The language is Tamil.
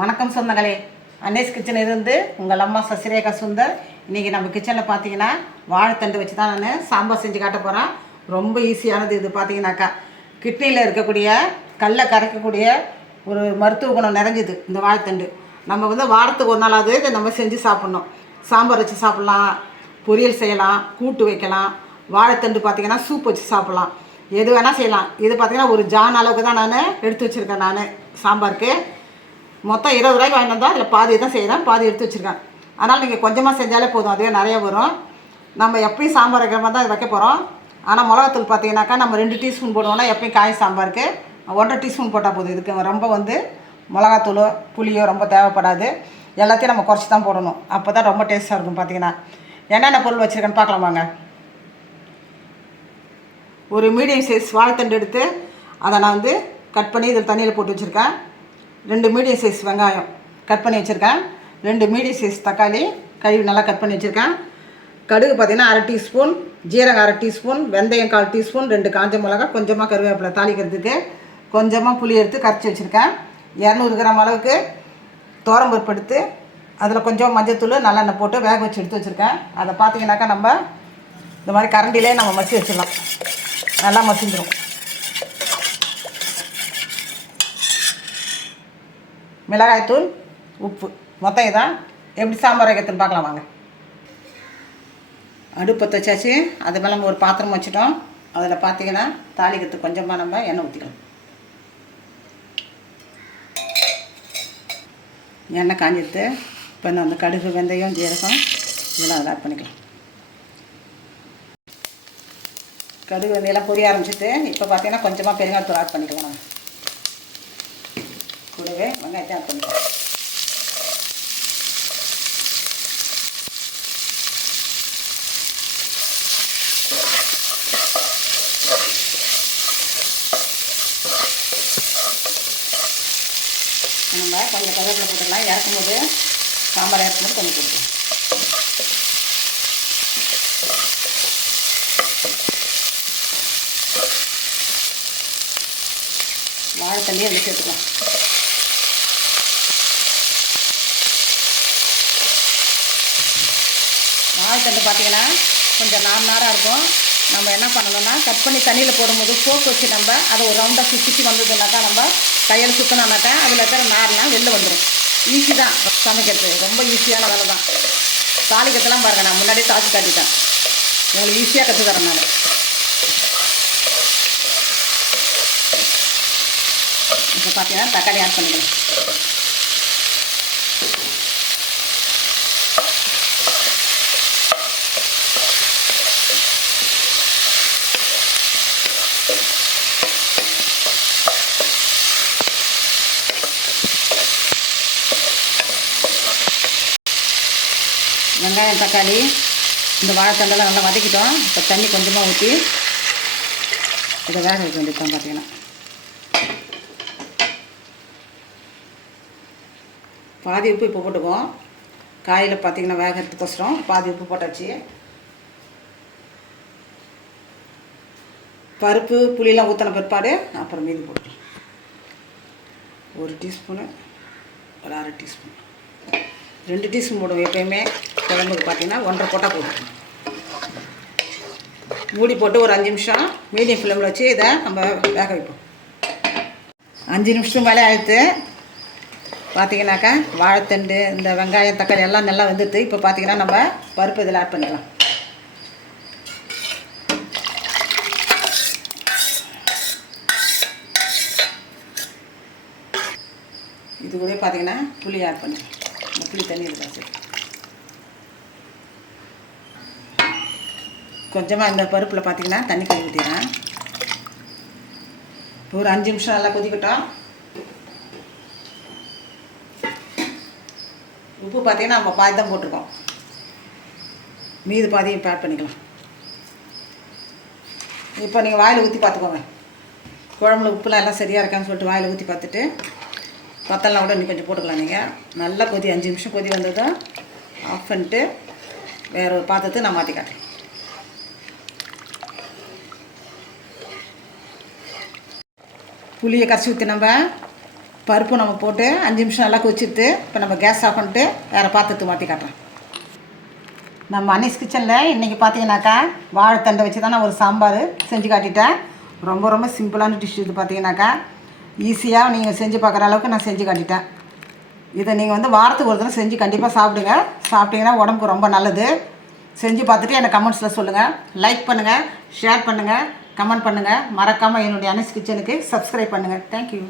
வணக்கம் சொந்தங்களே. அன்னேஸ் கிச்சன் இருந்து உங்கள் அம்மா சசிரேகா சுந்தர். இன்றைக்கி நம்ம கிச்சனில் பார்த்தீங்கன்னா வாழைத்தண்டு வச்சு தான் நான் சாம்பார் செஞ்சு காட்ட போகிறேன் ரொம்ப ஈஸியானது இது பார்த்தீங்கன்னாக்கா கிட்னியில் இருக்கக்கூடிய கல்லை கரைக்கக்கூடிய ஒரு மருத்துவ குணம் நிறைஞ்சது இந்த வாழைத்தண்டு. நம்ம வந்து வாரத்துக்கு ஒரு நாளாவது இதை நம்ம செஞ்சு சாப்பிட்ணும். சாம்பார் வச்சு சாப்பிட்லாம் பொரியல் செய்யலாம் கூட்டு வைக்கலாம். வாழைத்தண்டு பார்த்தீங்கன்னா சூப் வச்சு சாப்பிட்லாம். எது வேணால் செய்யலாம். இது பார்த்திங்கன்னா ஒரு ஜான் அளவுக்கு தான் நான் எடுத்து வச்சுருக்கேன் நான் சாம்பாருக்கு. மொத்தம் இருபது ரூபாய்க்கு வாங்கிட்டு வந்தால் அதில் பாதி தான் செய்கிறேன் பாதி எடுத்து வச்சுருக்கேன். அதனால் நீங்கள் கொஞ்சமாக செஞ்சாலே போதும் அதுவே நிறைய வரும். நம்ம எப்பயும் சாம்பார் வைக்கிற மாதிரி தான் வைக்க போகிறோம் ஆனால் மிளகாத்தூள் பார்த்தீங்கன்னாக்கா நம்ம ரெண்டு டீஸ்பூன் போடுவோம்னா எப்பயும் காய் சாம்பாருக்கு ஒன்றரை டீஸ்பூன் போட்டால் போதும் இதுக்கு ரொம்ப வந்து மிளகாத்தூளோ புளியோ ரொம்ப தேவைப்படாது. எல்லாத்தையும் நம்ம குறைச்சி தான் போடணும். அப்போ தான் ரொம்ப டேஸ்ட்டாக இருக்கும் பார்த்தீங்கன்னா என்னென்ன பொருள் வச்சுருக்கேன்னு பார்க்கலாம் வாங்க. ஒரு மீடியம் சைஸ் வாழைத்தண்டு எடுத்து அதை நான் வந்து கட் பண்ணி இதில் தண்ணியில் போட்டு வச்சுருக்கேன். ரெண்டு மீடியம் சைஸ் வெங்காயம் கட் பண்ணி வச்சுருக்கேன். ரெண்டு மீடியம் சைஸ் தக்காளி கழுவி நல்லா கட் பண்ணி வச்சுருக்கேன். கடுகு பார்த்தீங்கன்னா அரை டீஸ்பூன் ஜீரகம் அரை டீஸ்பூன் வெந்தயம் கால் டீஸ்பூன் ரெண்டு காஞ்ச மிளகா கொஞ்சமாக கருவேப்பிலை தாளிக்கிறதுக்கு கொஞ்சமாக புளி எடுத்து கரைச்சி வச்சுருக்கேன். இரநூறு கிராம் அளவுக்கு தோரம்பருப்பு எடுத்து அதில் கொஞ்சம் மஞ்சத்தூள் நல்லெண்ணெய் போட்டு வேக வச்சு எடுத்து வச்சுருக்கேன். அதை பார்த்தீங்கன்னாக்கா நம்ம இந்த மாதிரி கரண்டிலே நம்ம மசி வச்சிடலாம். நல்லா மசிஞ்சிடும் மிளகாய்த்தூள் உப்பு. மொத்தம் இதான். எப்படி சாம்பார் வைக்கிறதுன்னு பார்க்கலாம் வாங்க. அடுப்பு வச்சாச்சு. அது மேலே நம்ம ஒரு பாத்திரம் வச்சுட்டோம். அதில் பார்த்தீங்கன்னா தாளிக்கிறதுக்கு கொஞ்சமாக நம்ம எண்ணெய் ஊற்றிக்கலாம் எண்ணெய் காஞ்சிடுத்து இப்போ நான் அந்த கடுகு வெந்தயம் ஜீரகம் இதெல்லாம் அதில் ஆட் பண்ணிக்கலாம். கடுகு வெந்தயம்லாம் பொரிய ஆரம்பிச்சிட்டு இப்போ பார்த்தீங்கன்னா கொஞ்சமாக பெருங்காயத்தூள் ஆட் பண்ணிக்கலாம். நம்ம கூடவே வெங்காயத்தை ஆட் பண்ணிக்கலாம். நம்ம கொஞ்சம் கருவேப்பிலை போட்டுக்கலாம். இறக்கும் போது சாம்பார் இறக்கும் போது கொஞ்சம் போட்டுக்கலாம். வாழைத்தண்ணியை அதில் சேர்த்துக்கலாம் வாழைத்தண்டு பார்த்தீங்கன்னா கொஞ்சம் நாலு நேரம் இருக்கும். நம்ம என்ன பண்ணணும்னா கட் பண்ணி தண்ணியில் போடும்போது சோப்பு வச்சு நம்ம அதை ஒரு ரவுண்டாக சுற்றிச்சு வந்ததுனாக்கா நம்ம கையில் சுற்றினோம்னாக்கா அதில் இருக்கிற நார்லாம் வெளில வந்துடும் ஈஸி தான். சமைக்கிறது. ரொம்ப ஈஸியான வேலை தான். தாளிக்கத்தெல்லாம் பாருங்கள் நான் முன்னாடியே தாச்சு காட்டிட்டேன். உங்களுக்கு ஈஸியாக கற்று தரேன் நான். இப்போ பார்த்தீங்கன்னா தக்காளி ஆட் பண்ணிக்கலாம். வெங்காயம் தக்காளி இந்த வாழைத்தண்டெல்லாம் நல்லா வதக்கிட்டோம். இப்போ தண்ணி கொஞ்சமாக ஊற்றி இதை வேக வைக்க வேண்டியதான் பார்த்தீங்கன்னா பாதி உப்பு இப்போ போட்டுக்குவோம். காயில் பார்த்தீங்கன்னா வேகிறதுக்கோசரம் பாதி உப்பு போட்டாச்சு. பருப்பு புளியெலாம் ஊற்றின பிற்பாடு அப்புறம் மீதி போட்டு ஒரு டீஸ்பூனு ஒரு அரை டீஸ்பூன். ரெண்டு டீஸ்பூன் போடுவோம் எப்பயுமே. குழம்புக்கு பார்த்தீங்கன்னா ஒன்றரை போட்டால் போதும். மூடி போட்டு ஒரு அஞ்சு நிமிஷம் மீடியம் ஃப்ளேமில் வச்சு இதை நம்ம வேக வைப்போம். அஞ்சு நிமிஷம் மேலே ஆயிடுத்து. பார்த்தீங்கன்னாக்கா வாழைத்தண்டு இந்த வெங்காயம் தக்காளி எல்லாம் நல்லா வந்துடுது இப்போ பார்த்தீங்கன்னா நம்ம பருப்பு இதில் ஆட் பண்ணிக்கலாம். இது கூட பார்த்தீங்கன்னா புளி ஆட் பண்ணி புளி தண்ணி இருக்கா சரி கொஞ்சமாக இந்த பருப்பில் பார்த்தீங்கன்னா தண்ணி கழுவி ஊற்றிடுறேன் ஒரு அஞ்சு நிமிஷம் நல்லா கொதிக்கட்டும் உப்பு பார்த்தீங்கன்னா நம்ம பாதி தான் போட்டிருக்கோம். மீது பாதியும் பேட் பண்ணிக்கலாம். இப்போ நீங்கள் வாயில் ஊற்றி பார்த்துக்கோங்க குழம்புல உப்புலாம் எல்லாம் சரியாக இருக்கான்னு சொல்லிட்டு வாயில் ஊற்றி பார்த்துட்டு பத்தலாம் கூட இன்னும் கொஞ்சம் போட்டுக்கலாம் நீங்கள் நல்லா கொதி அஞ்சு நிமிஷம் கொதி வந்ததும் ஆஃப் பண்ணிட்டு வேற ஒரு பாத்திரத்தை நான் மாற்றி காட்டுறேன். புளியை கரைச்சி ஊற்றி நம்ம பருப்பு நம்ம போட்டு அஞ்சு நிமிஷம் நல்லா கொச்சிட்டு இப்போ நம்ம கேஸ் ஆஃப் பண்ணிட்டு வேறு பாத்திரத்துக்கு மாற்றி காட்டுறேன். நம்ம அனீஸ் கிச்சனில் இன்றைக்கி பார்த்தீங்கன்னாக்கா வாழைத்தண்டை வச்சு தான் நான் ஒரு சாம்பார் செஞ்சு காட்டிட்டேன். ரொம்ப ரொம்ப சிம்பிளான டிஷ் இது பார்த்தீங்கன்னாக்கா ஈஸியாக நீங்கள் செஞ்சு பார்க்குற அளவுக்கு நான் செஞ்சு காட்டிட்டேன். இதை நீங்கள் வந்து வாரத்துக்கு ஒரு தடவை செஞ்சு கண்டிப்பாக சாப்பிடுங்க. சாப்பிட்டீங்கன்னா உடம்புக்கு ரொம்ப நல்லது. செஞ்சு பார்த்துட்டு எனக்கு கமெண்ட்ஸில் சொல்லுங்கள் லைக் பண்ணுங்கள் ஷேர் பண்ணுங்கள் கமெண்ட் பண்ணுங்கள் மறக்காமல் என்னுடைய அனீஸ் கிச்சனுக்கு சப்ஸ்கிரைப் பண்ணுங்கள் தேங்க்யூ